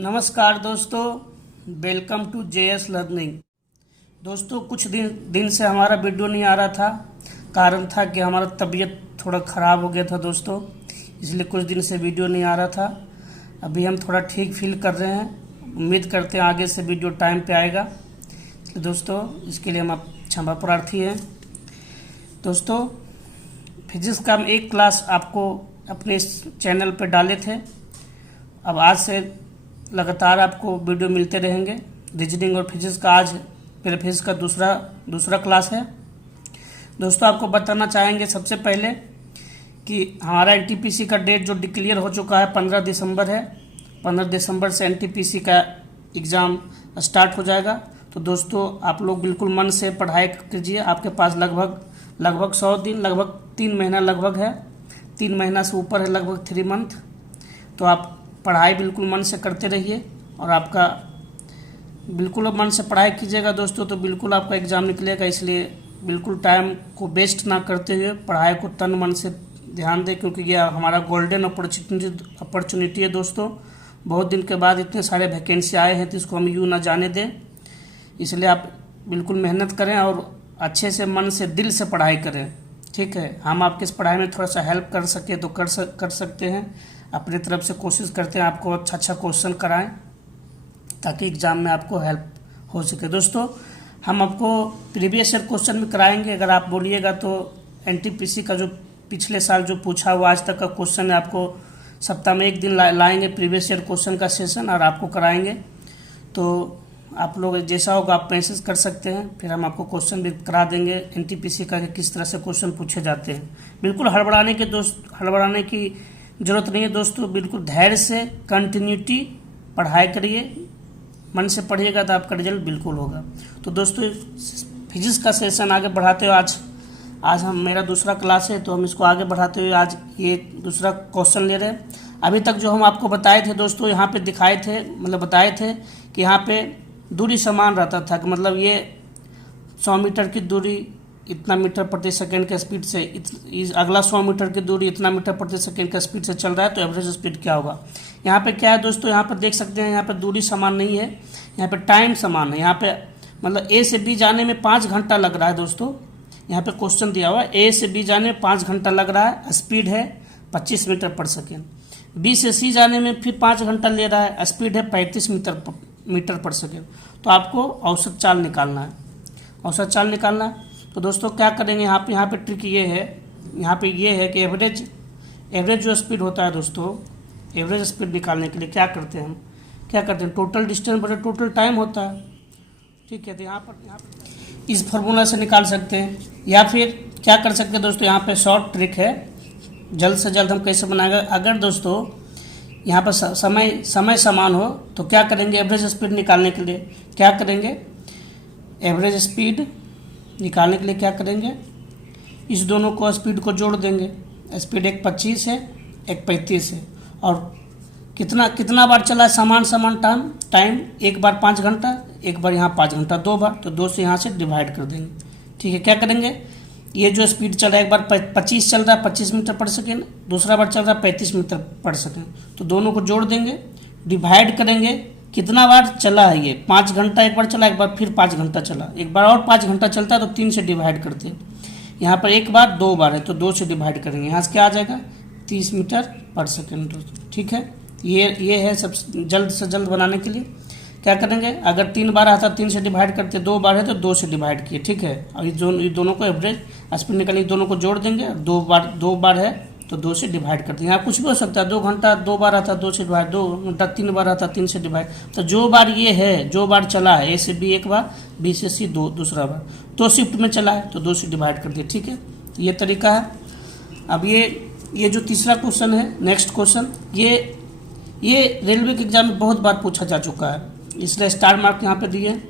नमस्कार दोस्तों, welcome to JS learning. दोस्तों कुछ दिन से हमारा वीडियो नहीं आ रहा था। कारण था कि हमारा तबीयत थोड़ा ख़राब हो गया था दोस्तों, इसलिए कुछ दिन से वीडियो नहीं आ रहा था। अभी हम थोड़ा ठीक फील कर रहे हैं, उम्मीद करते हैं आगे से वीडियो टाइम पे आएगा। इसलिए दोस्तों इसके लिए हम क्षमा प्रार्थी हैं। दोस्तों फिजिक्स का हम एक क्लास आपको अपने इस चैनल पर डाले थे। अब आज से लगातार आपको वीडियो मिलते रहेंगे। रीजनिंग और फिजिक्स का आज मेरे फिजिक्स का दूसरा क्लास है। दोस्तों आपको बताना चाहेंगे सबसे पहले कि हमारा एनटीपीसी का डेट जो डिक्लेयर हो चुका है 15 दिसंबर है। 15 दिसंबर से एनटीपीसी का एग्ज़ाम स्टार्ट हो जाएगा। तो दोस्तों आप लोग बिल्कुल मन से पढ़ाई कीजिए। आपके पास लगभग 100 दिन, लगभग 3 महीना लगभग है, 3 महीना से ऊपर है, लगभग 3 मंथ। तो आप पढ़ाई बिल्कुल मन से करते रहिए और आपका बिल्कुल मन से पढ़ाई कीजिएगा दोस्तों, तो बिल्कुल आपका एग्ज़ाम निकलेगा। इसलिए बिल्कुल टाइम को वेस्ट ना करते हुए पढ़ाई को तन मन से ध्यान दें, क्योंकि यह हमारा गोल्डन अपॉर्चुनिटी है दोस्तों। बहुत दिन के बाद इतने सारे वैकेंसी आए हैं, तो इसको हम यूँ ना जाने दें। इसलिए आप बिल्कुल मेहनत करें और अच्छे से मन से दिल से पढ़ाई करें, ठीक है। हम आपके इस पढ़ाई में थोड़ा सा हेल्प कर सके तो कर सकते हैं। अपनी तरफ से कोशिश करते हैं आपको अच्छा क्वेश्चन कराएं, ताकि एग्ज़ाम में आपको हेल्प हो सके। दोस्तों हम आपको प्रीवियस ईयर क्वेश्चन भी कराएंगे। अगर आप बोलिएगा तो एनटीपीसी का जो पिछले साल जो पूछा हुआ आज तक का क्वेश्चन है, आपको सप्ताह में एक दिन लाएंगे प्रीवियस ईयर क्वेश्चन का सेशन और आपको कराएंगे। तो आप लोग जैसा होगा आप मैसेज कर सकते हैं, फिर हम आपको क्वेश्चन भी करा देंगे एनटीपीसी का, किस तरह से क्वेश्चन पूछे जाते हैं। बिल्कुल हड़बड़ाने की ज़रूरत नहीं है दोस्तों। बिल्कुल धैर्य से कंटिन्यूटी पढ़ाई करिए, मन से पढ़िएगा तो आपका रिजल्ट बिल्कुल होगा। तो दोस्तों फिजिक्स का सेशन आगे बढ़ाते हुए आज हम मेरा दूसरा क्लास है, तो हम इसको आगे बढ़ाते हुए आज ये दूसरा क्वेश्चन ले रहे हैं। अभी तक जो हम आपको बताए थे दोस्तों, यहाँ पे बताए थे कि यहाँ पे दूरी समान रहता था, कि मतलब ये 100 मीटर की दूरी इतना मीटर प्रति सेकंड के स्पीड से, अगला 100 मीटर की दूरी इतना मीटर प्रति सेकंड के स्पीड से चल रहा है, तो एवरेज स्पीड क्या होगा। यहाँ पे क्या है दोस्तों, यहाँ पर देख सकते हैं, यहाँ पे दूरी समान नहीं है, यहाँ पे टाइम समान है। यहाँ पे मतलब ए से बी जाने में 5 घंटा लग रहा है दोस्तों। यहाँ पे क्वेश्चन दिया हुआ है ए से बी जाने में 5 घंटा लग रहा है, स्पीड है 25 मीटर पर सेकेंड। बी से सी जाने में फिर 5 घंटा ले रहा है, स्पीड है 35 मीटर पर सेकेंड। तो आपको औसत चाल निकालना है। तो दोस्तों क्या करेंगे, यहाँ पे ट्रिक ये है कि एवरेज जो स्पीड होता है दोस्तों, एवरेज स्पीड निकालने के लिए क्या करते हैं टोटल डिस्टेंस बटे टोटल टाइम होता है, ठीक है। तो यहाँ पर इस फॉर्मूला से निकाल सकते हैं, या फिर क्या कर सकते हैं दोस्तों, यहाँ पे शॉर्ट ट्रिक है। जल्द से जल्द हम कैसे बनाएंगे, अगर दोस्तों यहाँ पर समय समान हो तो क्या करेंगे, एवरेज स्पीड निकालने के लिए क्या करेंगे, एवरेज स्पीड निकालने के लिए क्या करेंगे, इस दोनों को स्पीड को जोड़ देंगे। स्पीड एक 25 है, एक 35 है, और कितना बार चला है, समान टाइम। एक बार 5 घंटा, एक बार यहाँ 5 घंटा, 2 बार, तो 2 से यहाँ से डिवाइड कर देंगे, ठीक है। क्या करेंगे, ये जो स्पीड चल रहा है, एक बार 25 चल रहा है 25 मीटर पर सेकेंड, दूसरा बार चल रहा है 35 मीटर पर सेकेंड, तो दोनों को जोड़ देंगे, डिवाइड करेंगे कितना बार चला है। ये 5 घंटा एक बार चला, एक बार फिर 5 घंटा चला, एक बार और 5 घंटा चलता है, तो 3 से डिवाइड करते हैं। यहाँ पर एक बार 2 बार है, तो 2 से डिवाइड करेंगे, यहाँ से क्या आ जाएगा 30 मीटर पर सेकेंड, ठीक है। ये है सब जल्द से जल्द बनाने के लिए। क्या करेंगे, अगर 3 बार आता 3 से डिवाइड करते, 2 बार है तो 2 से डिवाइड किए, ठीक है। और ये दोनों को एवरेज स्पीड निकालने, दोनों को जोड़ देंगे। 2 बार है तो 2 से डिवाइड करते हैं। यहाँ कुछ भी हो सकता है, 2 घंटा 2 बार आता 2 से डिवाइड, 2 घंटा 3 बार आता 3 से डिवाइड। तो जो बार चला है, ए से बी एक बार, बी से सी दूसरा बार, तो शिफ्ट में चला है तो 2 से डिवाइड कर दिए, ठीक है। तो ये तरीका है। अब ये जो तीसरा क्वेश्चन है, नेक्स्ट क्वेश्चन, ये रेलवे के एग्जाम में बहुत बार पूछा जा चुका है, इसलिए स्टार मार्क यहाँ पे दिए।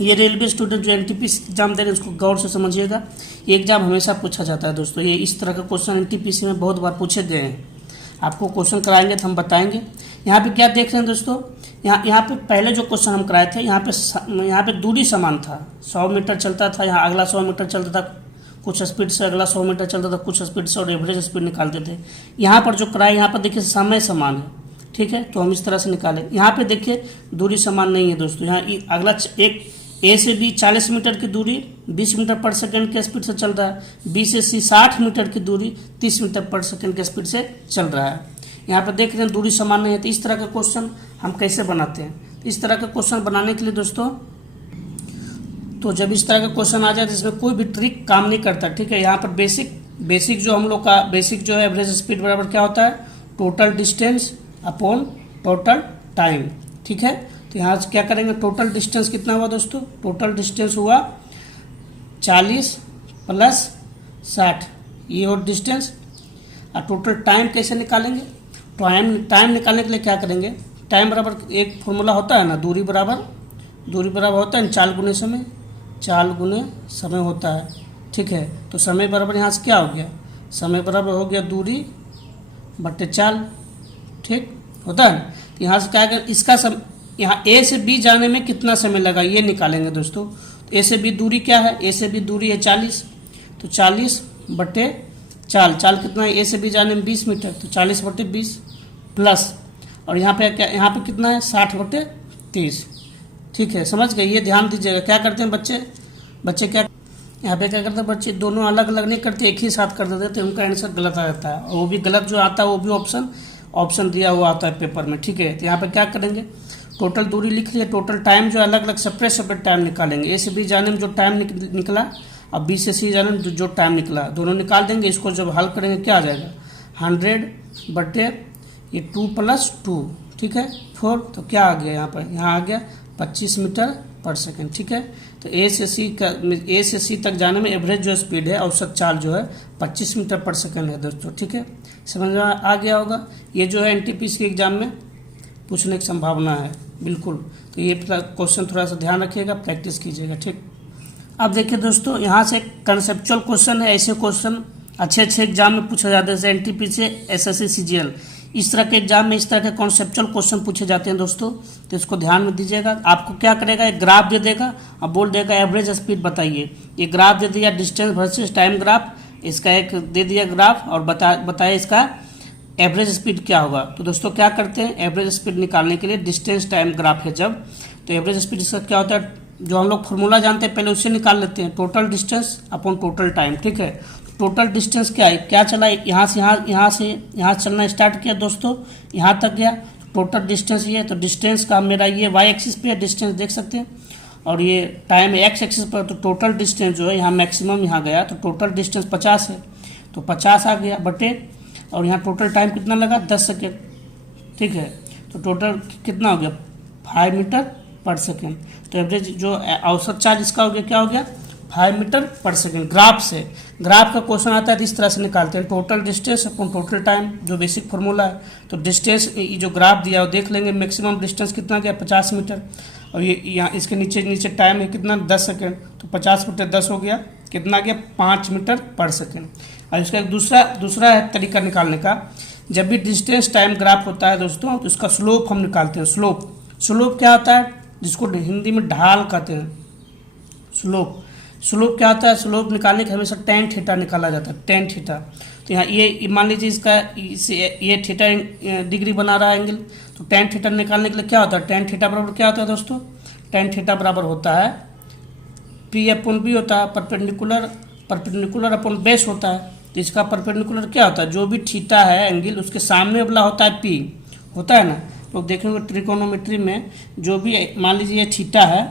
ये रेलवे स्टूडेंट जो एनटीपीसी एग्जाम दे रहे हैं उसको गौर से समझिएगा। ये एग्जाम हमेशा पूछा जाता है दोस्तों। ये इस तरह का क्वेश्चन एनटीपीसी में बहुत बार पूछे गए हैं। आपको क्वेश्चन कराएंगे तो हम बताएंगे। यहाँ पे क्या देख रहे हैं दोस्तों, यहाँ पे पहले जो क्वेश्चन हम कराए थे, यहाँ पे दूरी समान था, 100 मीटर चलता था, यहाँ अगला 100 मीटर चलता था, कुछ स्पीड से अगला 100 मीटर चलता था, कुछ स्पीड से, और एवरेज स्पीड निकालते थे। यहाँ पर जो कराए, यहाँ पर देखिए समय समान है, ठीक है, तो हम इस तरह से निकालें। यहाँ पे देखिए दूरी समान नहीं है दोस्तों। यहाँ अगला एक ए से बी 40 मीटर की दूरी 20 मीटर पर सेकंड के स्पीड से चल रहा है, बी से सी 60 मीटर की दूरी 30 मीटर पर सेकंड के स्पीड से चल रहा है। यहाँ पर देख रहे हैं दूरी समान नहीं है, तो इस तरह का क्वेश्चन हम कैसे बनाते हैं। इस तरह का क्वेश्चन बनाने के लिए दोस्तों, तो जब इस तरह का क्वेश्चन आ जाए तो इसमें कोई भी ट्रिक काम नहीं करता, ठीक है। यहाँ पर बेसिक जो हम लोग का बेसिक जो है एवरेज स्पीड बराबर क्या होता है, total distance upon total time, ठीक है। तो यहाँ से क्या करेंगे, टोटल डिस्टेंस कितना हुआ दोस्तों, टोटल डिस्टेंस हुआ 40 प्लस 60, ये और डिस्टेंस। और टोटल टाइम कैसे निकालेंगे, टाइम निकालने के लिए क्या करेंगे, टाइम बराबर एक फॉर्मूला होता है ना, दूरी बराबर होता है चाल गुने समय होता है, ठीक है। तो समय बराबर यहाँ से क्या हो गया, समय बराबर हो गया दूरी बट्टे चाल, ठीक होता है। तो यहाँ से क्या करें, इसका यहाँ ए से बी जाने में कितना समय लगा ये निकालेंगे दोस्तों। तो ए से बी दूरी क्या है, ए से बी दूरी है 40, तो 40 बट्टे चाल कितना है, ए से बी जाने में 20 मीटर, तो 40 बट्टे 20 प्लस, और यहाँ पे क्या, यहाँ पे कितना है 60 बट्टे 30, ठीक है। समझ गए, ये ध्यान दीजिएगा। क्या करते हैं बच्चे क्या यहाँ पे क्या करते हैं बच्चे, दोनों अलग अलग नहीं करते, एक ही साथ कर देते हैं, उनका आंसर गलत आ जाता है। और वो भी गलत जो आता है वो भी ऑप्शन दिया हुआ आता है पेपर में, ठीक है। तो यहाँ पे क्या करेंगे, टोटल दूरी लिख लिया, टोटल टाइम जो अलग अलग सेपरेट टाइम निकालेंगे। ए से बी जाने में जो टाइम निकला और बी से सी जाने में जो टाइम निकला, दोनों निकाल देंगे। इसको जब हल करेंगे क्या आ जाएगा, 100 बट्टे ये 2 + 2, ठीक है 4, तो क्या आ गया यहाँ आ गया 25 मीटर पर सेकेंड, ठीक है। तो ए से सी तक जाने में एवरेज जो स्पीड है, औसत चाल जो है 25 मीटर पर सेकेंड है दोस्तों, ठीक है। समझ में आ गया होगा। ये जो है एनटीपीसी के एग्जाम में पूछने की संभावना है बिल्कुल। तो ये क्वेश्चन थोड़ा सा ध्यान रखिएगा, प्रैक्टिस कीजिएगा, ठीक। अब देखिए दोस्तों, यहाँ से कंसेप्चुअल क्वेश्चन है। ऐसे क्वेश्चन अच्छे एग्जाम में पूछे जाते हैं, जैसे एनटीपीसी, एसएससी, सीजीएल, इस तरह के एग्जाम में इस तरह के कॉन्सेप्चुअल क्वेश्चन पूछे जाते हैं दोस्तों। तो इसको ध्यान में दीजिएगा। आपको क्या करेगा, एक ग्राफ दे देगा और बोल देगा एवरेज स्पीड बताइए। ये ग्राफ दे दिया, डिस्टेंस वर्सेस टाइम ग्राफ, इसका एक दे दिया ग्राफ, और बताया इसका एवरेज स्पीड क्या होगा। तो दोस्तों क्या करते हैं, एवरेज स्पीड निकालने के लिए डिस्टेंस टाइम ग्राफ है जब, तो एवरेज स्पीड इसका क्या होता है, जो हम लोग फॉर्मूला जानते हैं पहले उससे निकाल लेते हैं, total distance upon total time, ठीक है। टोटल डिस्टेंस क्या है, क्या चला, यहाँ से चलना स्टार्ट किया दोस्तों, यहाँ तक गया, टोटल डिस्टेंस ये है। तो डिस्टेंस का मेरा ये वाई एक्सिस पे है, डिस्टेंस देख सकते हैं, और ये टाइम एक्स एक्सिस पर। तो टोटल डिस्टेंस जो है यहाँ मैक्सिमम यहाँ गया, तो टोटल डिस्टेंस 50 है, तो 50 आ गया बटे, और यहाँ टोटल टाइम कितना लगा 10 सेकेंड, ठीक है। तो टोटल कितना हो गया 5 मीटर पर सेकेंड। तो एवरेज जो औसत चार्ज इसका हो गया, क्या हो गया 5 मीटर पर सेकेंड। ग्राफ का क्वेश्चन आता है तो इस तरह से निकालते हैं, total distance upon total time, जो बेसिक फार्मूला है। तो डिस्टेंस ये जो ग्राफ दिया है वो देख लेंगे, मैक्सिमम डिस्टेंस कितना गया 50 मीटर, और ये यहाँ इसके नीचे टाइम है कितना 10 सेकेंड, तो 50 बटे 10 हो गया, कितना गया 5 मीटर पर सेकेंड। और इसका एक दूसरा है तरीका निकालने का, जब भी डिस्टेंस टाइम ग्राफ होता है दोस्तों, तो इसका स्लोप हम निकालते हैं। स्लोप क्या होता है, जिसको हिंदी में ढाल कहते हैं, स्लोप क्या होता है, स्लोप निकालने के हमेशा tan थीटा निकाला जाता है, tan थीटा। तो यहाँ ये मान लीजिए इसका ये थीटा डिग्री बना रहा है एंगल, तो tan थीटा निकालने के लिए क्या होता है, tan थीटा बराबर क्या होता है दोस्तों, tan थीटा बराबर होता है P/B होता है, परपेंडिकुलर अपॉन बेस होता है। तो इसका परपेंडिकुलर क्या होता है, जो भी थीटा है एंगल उसके सामने वाला होता है P, होता है ना। तो देखेंगे ट्रिकोनोमेट्री में, जो भी मान लीजिए ये थीटा है,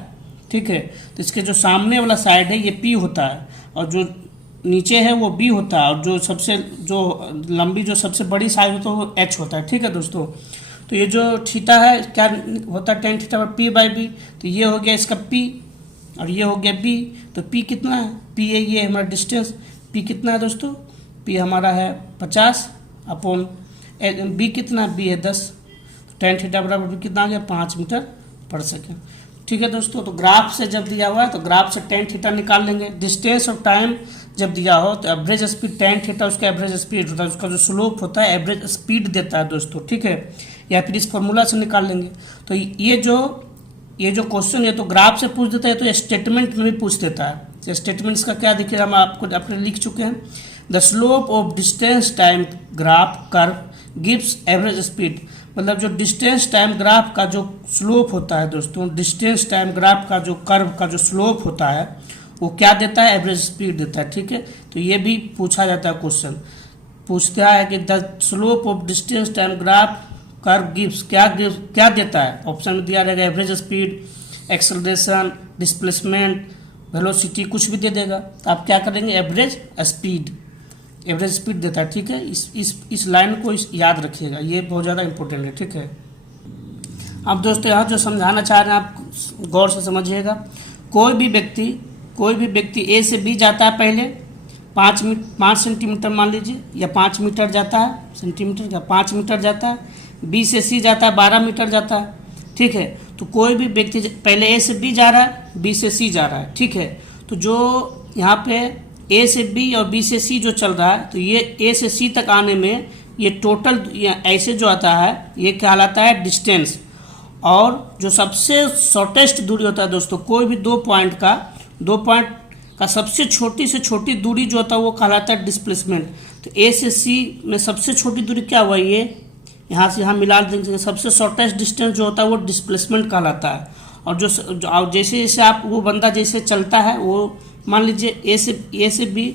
ठीक है, तो इसके जो सामने वाला साइड है ये P होता है, और जो नीचे है वो B होता है, और जो सबसे बड़ी साइड होता है वो H होता है, ठीक है दोस्तों। तो ये जो थीटा है क्या होता है, tan थीटा पर P/B, तो ये हो गया इसका P, और ये हो गया B। तो P कितना है, P है ये हमारा डिस्टेंस, P कितना है दोस्तों, P हमारा है 50 अपॉन B कितना, B है 10, tan थीटा बराबर कितना आ गया 5 मीटर पर सेकेंड, ठीक है दोस्तों। तो ग्राफ से जब दिया हुआ है तो ग्राफ से tan थीटा निकाल लेंगे। डिस्टेंस और टाइम जब दिया हो तो एवरेज स्पीड tan थीटा उसका एवरेज स्पीड होता है, उसका जो स्लोप होता है एवरेज स्पीड देता है दोस्तों, ठीक है। या फिर इस फॉर्मूला से निकाल लेंगे। तो ये जो क्वेश्चन है तो ग्राफ से पूछ देता है, तो स्टेटमेंट में भी पूछ देता है। तो स्टेटमेंट्स का क्या दिखेगा, हम आपको अपने लिख चुके हैं। The slope of distance time graph curve gives average speed मतलब जो डिस्टेंस टाइम ग्राफ का जो स्लोप होता है दोस्तों, डिस्टेंस टाइम ग्राफ का जो कर्व का जो स्लोप होता है वो क्या देता है, एवरेज स्पीड देता है। ठीक है, तो ये भी पूछा जाता है क्वेश्चन, पूछता है कि the slope of distance time graph curve gives, क्या देता है, ऑप्शन में दिया रहेगा average speed, acceleration, displacement, velocity, कुछ भी दे देगा। तो आप क्या करेंगे, एवरेज स्पीड देता है। ठीक है, इस लाइन को याद रखिएगा, ये बहुत ज़्यादा इंपॉर्टेंट है। ठीक है, अब दोस्तों यहाँ जो समझाना चाह रहे हैं आप गौर से समझिएगा। कोई भी व्यक्ति ए से बी जाता है, पहले 5 सेंटीमीटर मान लीजिए, या 5 मीटर जाता है, सेंटीमीटर क्या 5 मीटर जाता है, बी से सी जाता है 12 मीटर जाता है। ठीक है, तो कोई भी व्यक्ति पहले ए से बी जा रहा है, बी से सी जा रहा है। ठीक है, तो जो यहाँ पे ए से बी और बी से सी जो चल रहा है, तो ये ए से सी तक आने में ये टोटल ऐसे जो आता है ये कहलाता है डिस्टेंस। और जो सबसे शॉर्टेस्ट दूरी होता है दोस्तों, कोई भी दो पॉइंट का सबसे छोटी से छोटी दूरी जो होता है वो कहलाता है डिस्प्लेसमेंट। तो ए से सी में सबसे छोटी दूरी क्या हुआ, ये यहाँ से यहाँ मिला देंगे, सबसे शॉर्टेस्ट डिस्टेंस जो होता है वो डिस्प्लेसमेंट कहलाता है। और जो जैसे जैसे आप वो बंदा जैसे चलता है, वो मान लीजिए ए से बी,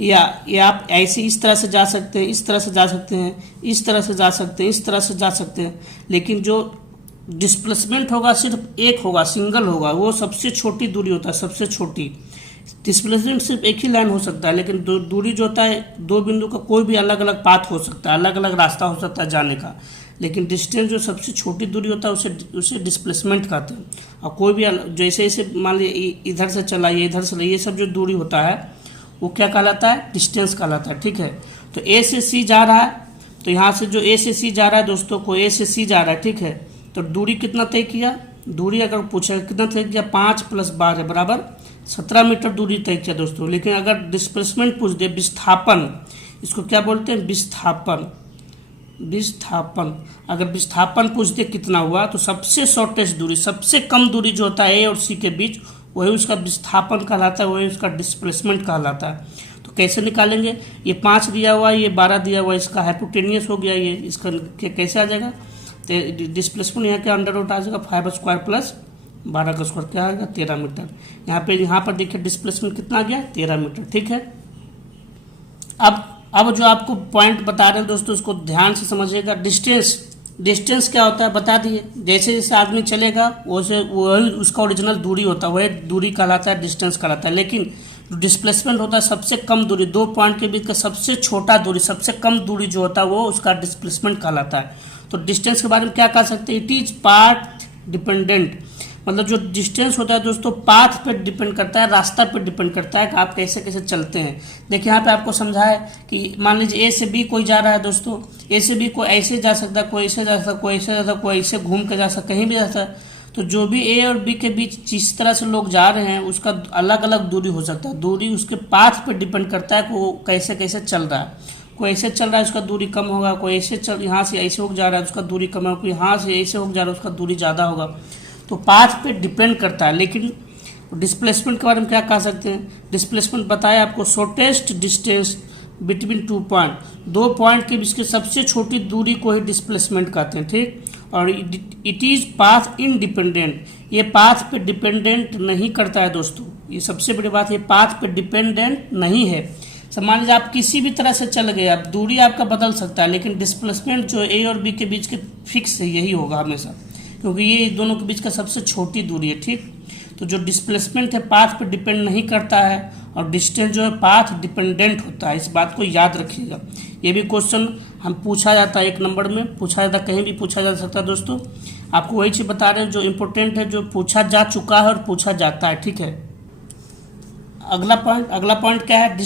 या आप ऐसे इस तरह से जा सकते हैं, इस तरह से जा सकते हैं, इस तरह से जा सकते हैं, इस तरह से जा सकते हैं, लेकिन जो डिस्प्लेसमेंट होगा सिर्फ एक होगा, सिंगल होगा, वो सबसे छोटी दूरी होता है, सबसे छोटी। डिस्प्लेसमेंट सिर्फ एक ही लाइन हो सकता है, लेकिन दूरी जो होता है दो बिंदु का कोई भी अलग अलग पाथ हो सकता है, अलग अलग रास्ता हो सकता है जाने का, लेकिन डिस्टेंस जो सबसे छोटी दूरी होता है उसे डिस्प्लेसमेंट कहते हैं। और कोई भी जैसे जैसे मान लीजिए इधर से चला, ये इधर से, ये सब जो दूरी होता है वो क्या कहलाता है, डिस्टेंस कहलाता है। ठीक है, तो ए से सी जा रहा है, तो यहाँ से जो ए से सी जा रहा है दोस्तों, को ए से सी जा रहा है। ठीक है, तो दूरी कितना तय किया, दूरी अगर पूछेगा कितना तय किया, 5 + 12 बराबर 17 मीटर दूरी तय किया दोस्तों। लेकिन अगर डिस्प्लेसमेंट पूछ दे, विस्थापन, इसको क्या बोलते हैं, विस्थापन। अगर विस्थापन पूछ दे कितना हुआ, तो सबसे शॉर्टेस्ट दूरी, सबसे कम दूरी जो होता है ए और सी के बीच, वही उसका विस्थापन कहलाता है, वही उसका डिस्प्लेसमेंट कहलाता है। तो कैसे निकालेंगे, ये 5 दिया हुआ है, ये 12 दिया हुआ है, इसका हाइपोटेनियस हो गया, ये इसका कैसे आ जाएगा, तो डिस्प्लेसमेंट यहाँ के अंडर रूट आ जाएगा 5 स्क्वायर प्लस 12 का स्क्वायर, क्या आएगा 13 मीटर। यहाँ पर देखिए डिस्प्लेसमेंट कितना आ गया, 13 मीटर। ठीक है, अब जो आपको पॉइंट बता रहे हैं दोस्तों, उसको ध्यान से समझिएगा। डिस्टेंस क्या होता है बता दिए, जैसे जैसे आदमी चलेगा वही उसका ओरिजिनल दूरी होता है, वही दूरी कहलाता है, डिस्टेंस कहलाता है। लेकिन डिस्प्लेसमेंट होता है सबसे कम दूरी, दो पॉइंट के बीच का सबसे छोटा दूरी, सबसे कम दूरी जो होता है वो उसका डिस्प्लेसमेंट कहलाता है। तो डिस्टेंस के बारे में क्या कह सकते हैं, इट इज पाथ डिपेंडेंट, मतलब जो डिस्टेंस होता है दोस्तों पाथ पे डिपेंड करता है, रास्ता पे डिपेंड करता है कि आप कैसे कैसे चलते हैं। देखिए यहाँ पे आपको समझा है कि मान लीजिए ए से बी कोई जा रहा है दोस्तों, ए से बी कोई ऐसे जा सकता है, कोई ऐसे जा सकता है, कोई ऐसे जा सकता है, कोई ऐसे घूम के जा सकता है, कहीं भी जा सकता है। तो जो भी ए और बी के बीच जिस तरह से लोग जा रहे हैं उसका अलग अलग दूरी हो सकता है। दूरी उसके पाथ पे डिपेंड करता है कि वो कैसे कैसे चल रहा है। कोई ऐसे चल रहा है उसका दूरी कम होगा, कोई ऐसे चल यहाँ से ऐसे हो जा रहा है उसका दूरी कम होगा, कोई यहाँ से ऐसे हो जा रहा है उसका दूरी ज़्यादा होगा। तो पाथ पे डिपेंड करता है। लेकिन डिस्प्लेसमेंट के बारे में क्या कह सकते हैं, डिस्प्लेसमेंट बताया आपको, शॉर्टेस्ट डिस्टेंस बिटवीन 2 पॉइंट, दो पॉइंट के बीच की सबसे छोटी दूरी को ही डिस्प्लेसमेंट कहते हैं। ठीक, और इट इज़ पाथ इनडिपेंडेंट, ये पाथ पे डिपेंडेंट नहीं करता है दोस्तों, ये सबसे बड़ी बात, ये पाथ पे डिपेंडेंट नहीं है। मान लीजिए आप किसी भी तरह से चल गए, आप दूरी आपका बदल सकता है, लेकिन डिस्प्लेसमेंट जो ए और बी के बीच के फिक्स है, यही होगा हमेशा, क्योंकि ये दोनों के बीच का सबसे छोटी दूरी है। ठीक, तो जो डिस्प्लेसमेंट है पाथ पे डिपेंड नहीं करता है, और डिस्टेंस जो है पाथ डिपेंडेंट होता है, इस बात को याद रखिएगा। ये भी क्वेश्चन हम पूछा जाता है, 1 नंबर में पूछा जाता है, कहीं भी पूछा जा सकता है दोस्तों। आपको वही चीज़ बता रहे हैं जो इम्पोर्टेंट है, जो पूछा जा चुका है और पूछा जाता है। ठीक है, अगला पॉइंट क्या है,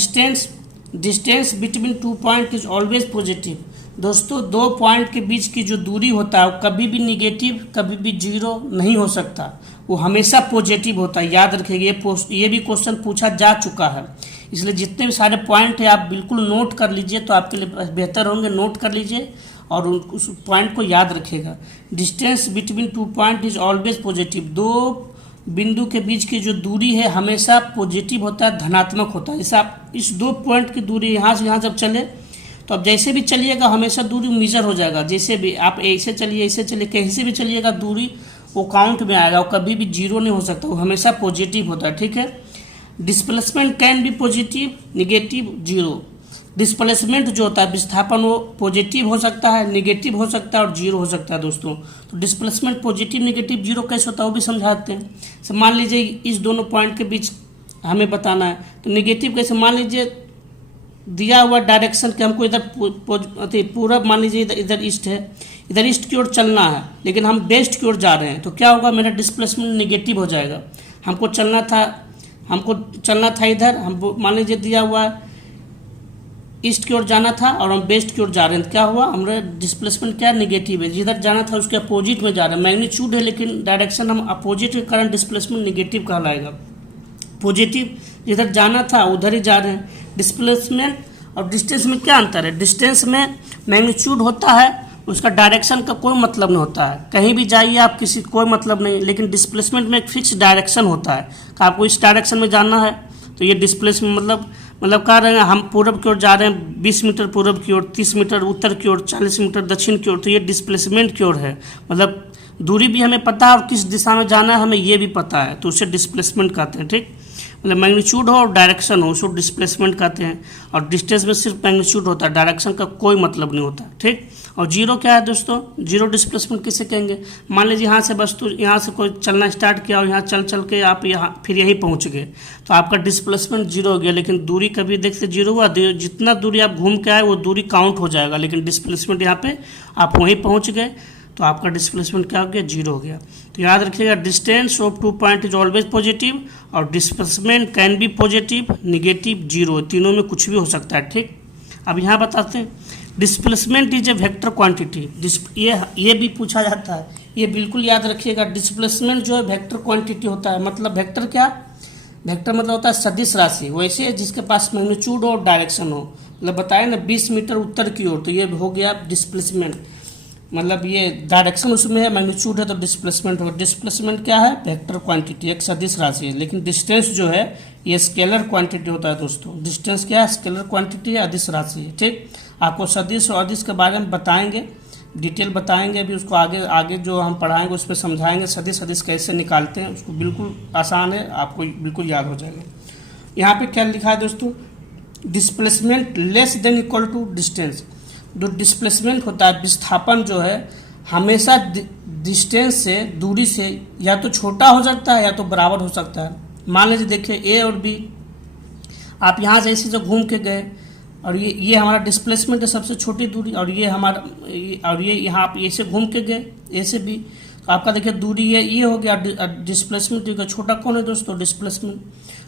distance between 2 point is always positive. दोस्तों दो पॉइंट के बीच की जो दूरी होता है वो कभी भी निगेटिव, कभी भी जीरो नहीं हो सकता, वो हमेशा पॉजिटिव होता है, याद रखिएगा। ये भी क्वेश्चन पूछा जा चुका है, इसलिए जितने भी सारे पॉइंट हैं आप बिल्कुल नोट कर लीजिए, तो आपके लिए बेहतर होंगे। नोट कर लीजिए और उस पॉइंट को याद रखिएगा। Distance between 2 point is always positive, दो बिंदु के बीच की जो दूरी है हमेशा पॉजिटिव होता है, धनात्मक होता है। जैसे आप इस 2 पॉइंट की दूरी यहाँ से यहाँ जब चले तो अब जैसे भी चलिएगा हमेशा दूरी मेजर हो जाएगा, जैसे भी आप ऐसे चलिए कैसे भी चलिएगा दूरी वो काउंट में आएगा, वो कभी भी जीरो नहीं हो सकता, वो हमेशा पॉजिटिव होता है। ठीक है, displacement can be positive, negative, zero. Displacement जो होता है विस्थापन वो पॉजिटिव हो सकता है, निगेटिव हो सकता है और जीरो हो सकता है दोस्तों। तो डिस्प्लेसमेंट पॉजिटिव, निगेटिव, जीरो कैसे होता है वो भी समझाते हैं। तो मान लीजिए इस दोनों पॉइंट के बीच हमें बताना है, तो निगेटिव कैसे, मान लीजिए दिया हुआ डायरेक्शन कि हमको इधर पूरब, मान लीजिए इधर ईस्ट है, इधर ईस्ट की ओर चलना है, लेकिन हम वेस्ट की ओर जा रहे हैं, तो क्या होगा, मेरा डिस्प्लेसमेंट निगेटिव हो जाएगा। हमको चलना था इधर, हम मान लीजिए दिया हुआ ईस्ट की ओर जाना था और हम वेस्ट की ओर जा रहे हैं, तो क्या हुआ, हमारा डिस्प्लेसमेंट क्या निगेटिव है। जिधर जाना था उसके अपोजिट में जा रहे हैं, मैग्नीट्यूड है लेकिन डायरेक्शन हम अपोजिट के कारण डिस्प्लेसमेंट निगेटिव कहलाएगा। पॉजिटिव जिधर जाना था उधर ही जा रहे हैं। डिस्प्लेसमेंट और डिस्टेंस में क्या अंतर है, डिस्टेंस में मैग्नीट्यूड होता है, उसका डायरेक्शन का कोई मतलब नहीं होता है, कहीं भी जाइए आप किसी कोई मतलब नहीं, लेकिन डिस्प्लेसमेंट में एक फिक्स डायरेक्शन होता है कि आपको इस डायरेक्शन में जाना है, तो ये डिस्प्लेसमेंट मतलब कह रहे हैं हम पूरब की ओर जा रहे हैं 20 मीटर पूरब की ओर, 30 मीटर उत्तर की ओर, 40 मीटर दक्षिण की ओर, तो ये डिस्प्लेसमेंट की ओर है। मतलब दूरी भी हमें पता है और किस दिशा में जाना है हमें ये भी पता है, तो उसे डिस्प्लेसमेंट कहते हैं। ठीक, मतलब मैग्नीट्यूड हो और डायरेक्शन हो उसको डिस्प्लेसमेंट कहते हैं, और डिस्टेंस में सिर्फ मैग्नीट्यूड होता है, डायरेक्शन का कोई मतलब नहीं होता। ठीक, और जीरो क्या है दोस्तों, जीरो डिस्प्लेसमेंट किसे कहेंगे, मान लीजिए यहाँ से वस्तु यहाँ से कोई चलना स्टार्ट किया और यहाँ चल के आप यहाँ फिर यहीं पहुँच गए, तो आपका डिस्प्लेसमेंट जीरो हो गया, लेकिन दूरी कभी देखते जीरो हुआ, जितना दूरी आप घूम के आए वो दूरी काउंट हो जाएगा, लेकिन डिस्प्लेसमेंट यहाँ पे आप वहीं पहुँच गए तो आपका डिस्प्लेसमेंट क्या हो गया, जीरो हो गया। तो याद रखिएगा distance of 2 point is always positive और displacement can be positive, negative, zero, तीनों में कुछ भी हो सकता है। ठीक, अब यहाँ बताते हैं displacement is a vector quantity, ये भी पूछा जाता है, ये बिल्कुल याद रखिएगा। डिस्प्लेसमेंट जो है वेक्टर क्वांटिटी होता है, मतलब वेक्टर क्या, वेक्टर मतलब होता है सदिश राशि, वैसे जिसके पास मैग्नीट्यूड और डायरेक्शन हो, मतलब बताया ना 20 मीटर उत्तर की ओर, तो ये हो गया डिस्प्लेसमेंट, मतलब ये डायरेक्शन उसमें है, मैग्नीट्यूड है तो डिस्प्लेसमेंट होगा। डिस्प्लेसमेंट क्या है, वेक्टर क्वांटिटी, एक सदिश राशि है, लेकिन डिस्टेंस जो है ये स्केलर क्वांटिटी होता है दोस्तों। डिस्टेंस क्या है, स्केलर क्वांटिटी है, अदिश राशि है। ठीक, आपको सदिश और अदिश के बारे में बताएंगे, डिटेल बताएंगे, अभी उसको आगे जो हम पढ़ाएंगे उसमें समझाएंगे सदिश अदिश कैसे निकालते हैं, उसको बिल्कुल आसान है, आपको बिल्कुल याद हो जाएगा। यहाँ पे क्या लिखा है दोस्तों, displacement less than equal to distance. जो डिस्प्लेसमेंट होता है विस्थापन जो है हमेशा डिस्टेंस से, दूरी से या तो छोटा हो सकता है या तो बराबर हो सकता है। मान लीजिए देखिए ए और बी, आप यहाँ से ऐसे जो घूम के गए और ये हमारा डिस्प्लेसमेंट है सबसे छोटी दूरी, और ये हमारा और ये यहाँ आप ऐसे घूम के गए ए से बी, तो आपका देखिए दूरी ये हो गया, डिस्प्लेसमेंट छोटा कौन है दोस्तों, डिस्प्लेसमेंट।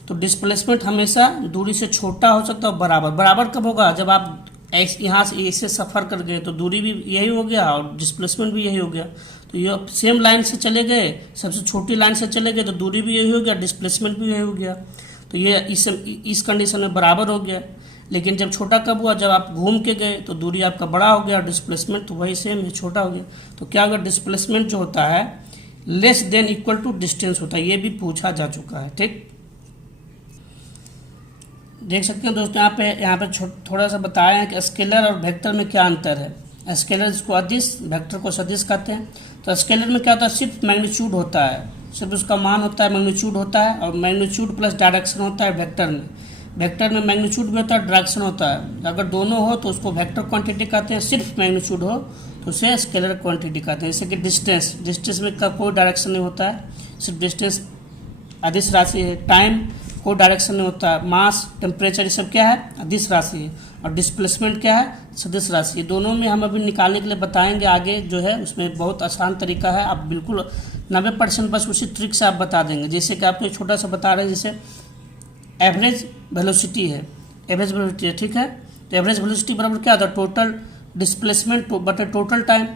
तो डिस्प्लेसमेंट हमेशा दूरी से छोटा हो सकता है, बराबर बराबर कब होगा, जब आप यहाँ से ऐसे सफ़र कर गए तो दूरी भी यही हो गया और डिस्प्लेसमेंट भी यही हो गया। तो ये सेम लाइन से चले गए, सबसे छोटी लाइन से चले गए तो दूरी भी यही हो गया, डिस्प्लेसमेंट भी यही हो गया, तो ये इस कंडीशन में बराबर हो गया। लेकिन जब छोटा कब हुआ, जब आप घूम के गए तो दूरी आपका बड़ा हो गया, डिस्प्लेसमेंट तो वही सेम है, छोटा हो गया। तो क्या होगा, डिस्प्लेसमेंट जो होता है less than equal to distance होता है, ये भी पूछा जा चुका है। ठीक, देख सकते हैं दोस्तों यहाँ पे थोड़ा सा बताया है कि स्केलर और वेक्टर में क्या अंतर है। स्केलर इसको अदिश, वेक्टर को सदिश कहते हैं। तो स्केलर में क्या होता है, सिर्फ मैग्नीट्यूड होता है, सिर्फ उसका मान होता है, मैग्नीट्यूड होता है, और मैग्नीट्यूड प्लस डायरेक्शन होता है वेक्टर में। वेक्टर में मैग्नीट्यूड भी होता है, डायरेक्शन होता है, अगर दोनों हो तो उसको वेक्टर क्वांटिटी कहते हैं, सिर्फ मैग्नीट्यूड हो तो उसे स्केलर क्वांटिटी कहते हैं। जैसे कि डिस्टेंस में का कोई डायरेक्शन नहीं होता है, सिर्फ डिस्टेंस अदिश राशि है। टाइम कोई डायरेक्शन नहीं होता है। मास, टेम्परेचर, ये सब क्या है, अदिश राशि है। और डिस्प्लेसमेंट क्या है, सदिश राशि है। दोनों में हम अभी निकालने के लिए बताएंगे आगे जो है, उसमें बहुत आसान तरीका है, आप बिल्कुल 90% बस उसी ट्रिक से आप बता देंगे। जैसे कि आपको एक छोटा सा बता रहे हैं, जैसे एवरेज वेलोसिटी है, एवरेज वेलोसिटी है, ठीक है। तो एवरेज वेलोसिटी बराबर क्या होता है, टोटल डिस्प्लेसमेंट बटे टोटल टाइम।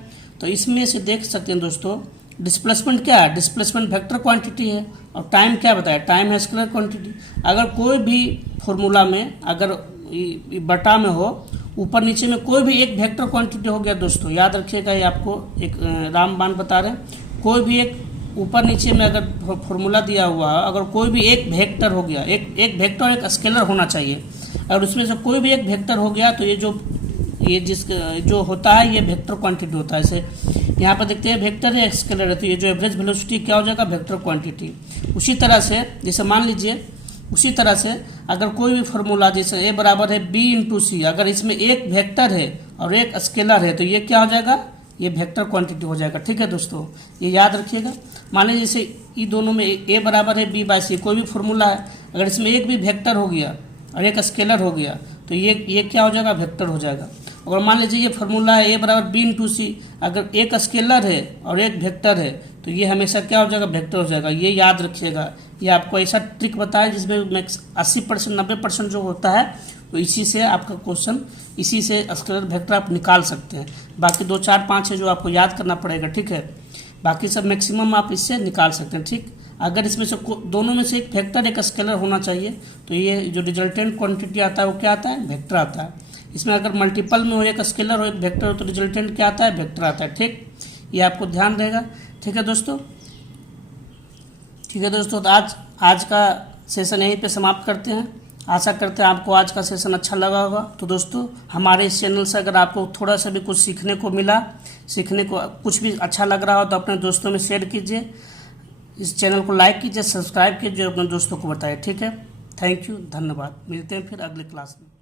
तो इसमें से देख सकते हैं दोस्तों, डिस्प्लेसमेंट क्या है, डिस्प्लेसमेंट वेक्टर क्वांटिटी है, और टाइम क्या बताया, टाइम है स्केलर क्वांटिटी। अगर कोई भी फॉर्मूला में अगर बटा में हो, ऊपर नीचे में कोई भी एक वेक्टर क्वांटिटी हो गया दोस्तों, याद रखिएगा, ये आपको एक रामबाण बता रहे हैं। कोई भी एक ऊपर नीचे में अगर फॉर्मूला दिया हुआ है, अगर कोई भी एक वेक्टर हो गया, एक वेक्टर एक स्केलर होना चाहिए, अगर उसमें से कोई भी एक वेक्टर हो गया तो ये जो होता है ये वेक्टर क्वांटिटी होता है। जैसे यहाँ पर देखते हैं वेक्टर है, स्केलर है, तो ये जो एवरेज वेलोसिटी क्या हो जाएगा, वेक्टर क्वांटिटी। उसी तरह से जैसे मान लीजिए, उसी तरह से अगर कोई भी फार्मूला जैसे ए बराबर है बी इंटू सी, अगर इसमें एक वेक्टर है और एक स्केलर है तो ये क्या हो जाएगा, ये वेक्टर क्वांटिटी हो जाएगा। ठीक है दोस्तों, ये याद रखिएगा। मान लीजिए जैसे ये दोनों में ए बराबर है बी बाई सी, कोई भी फार्मूला है, अगर इसमें एक भी वेक्टर हो गया और एक स्केलर हो गया तो ये क्या हो जाएगा, वेक्टर हो जाएगा। अगर मान लीजिए ये फार्मूला है ए बराबर बी इंटू सी, अगर एक स्केलर है और एक वेक्टर है तो ये हमेशा क्या हो जाएगा, वेक्टर हो जाएगा। ये याद रखिएगा। ये आपको ऐसा ट्रिक बताया जिसमें 80% 90% जो होता है तो इसी से आपका क्वेश्चन, इसी से स्केलर वेक्टर आप निकाल सकते हैं। बाकी 2 4 5 है जो आपको याद करना पड़ेगा। ठीक है, बाकी सब मैक्सिमम आप इससे निकाल सकते हैं। ठीक, अगर इसमें से दोनों में से एक वेक्टर एक स्केलर होना चाहिए तो ये जो रिजल्टेंट क्वांटिटी आता है वो क्या आता है, वेक्टर आता है। इसमें अगर मल्टीपल में हो, एक स्केलर और एक वेक्टर हो तो रिजल्टेंट क्या आता है, वेक्टर आता है। ठीक, ये आपको ध्यान रहेगा। ठीक है दोस्तों, ठीक है दोस्तों, तो आज का सेशन यहीं पे समाप्त करते हैं। आशा करते हैं आपको आज का सेशन अच्छा लगा होगा। तो दोस्तों, हमारे इस चैनल से अगर आपको थोड़ा सा भी कुछ सीखने को मिला, सीखने को कुछ भी अच्छा लग रहा हो तो अपने दोस्तों में शेयर कीजिए, इस चैनल को लाइक कीजिए, सब्सक्राइब कीजिए, अपने दोस्तों को बताइए। ठीक है, थैंक यू, धन्यवाद। मिलते हैं फिर अगले क्लास में।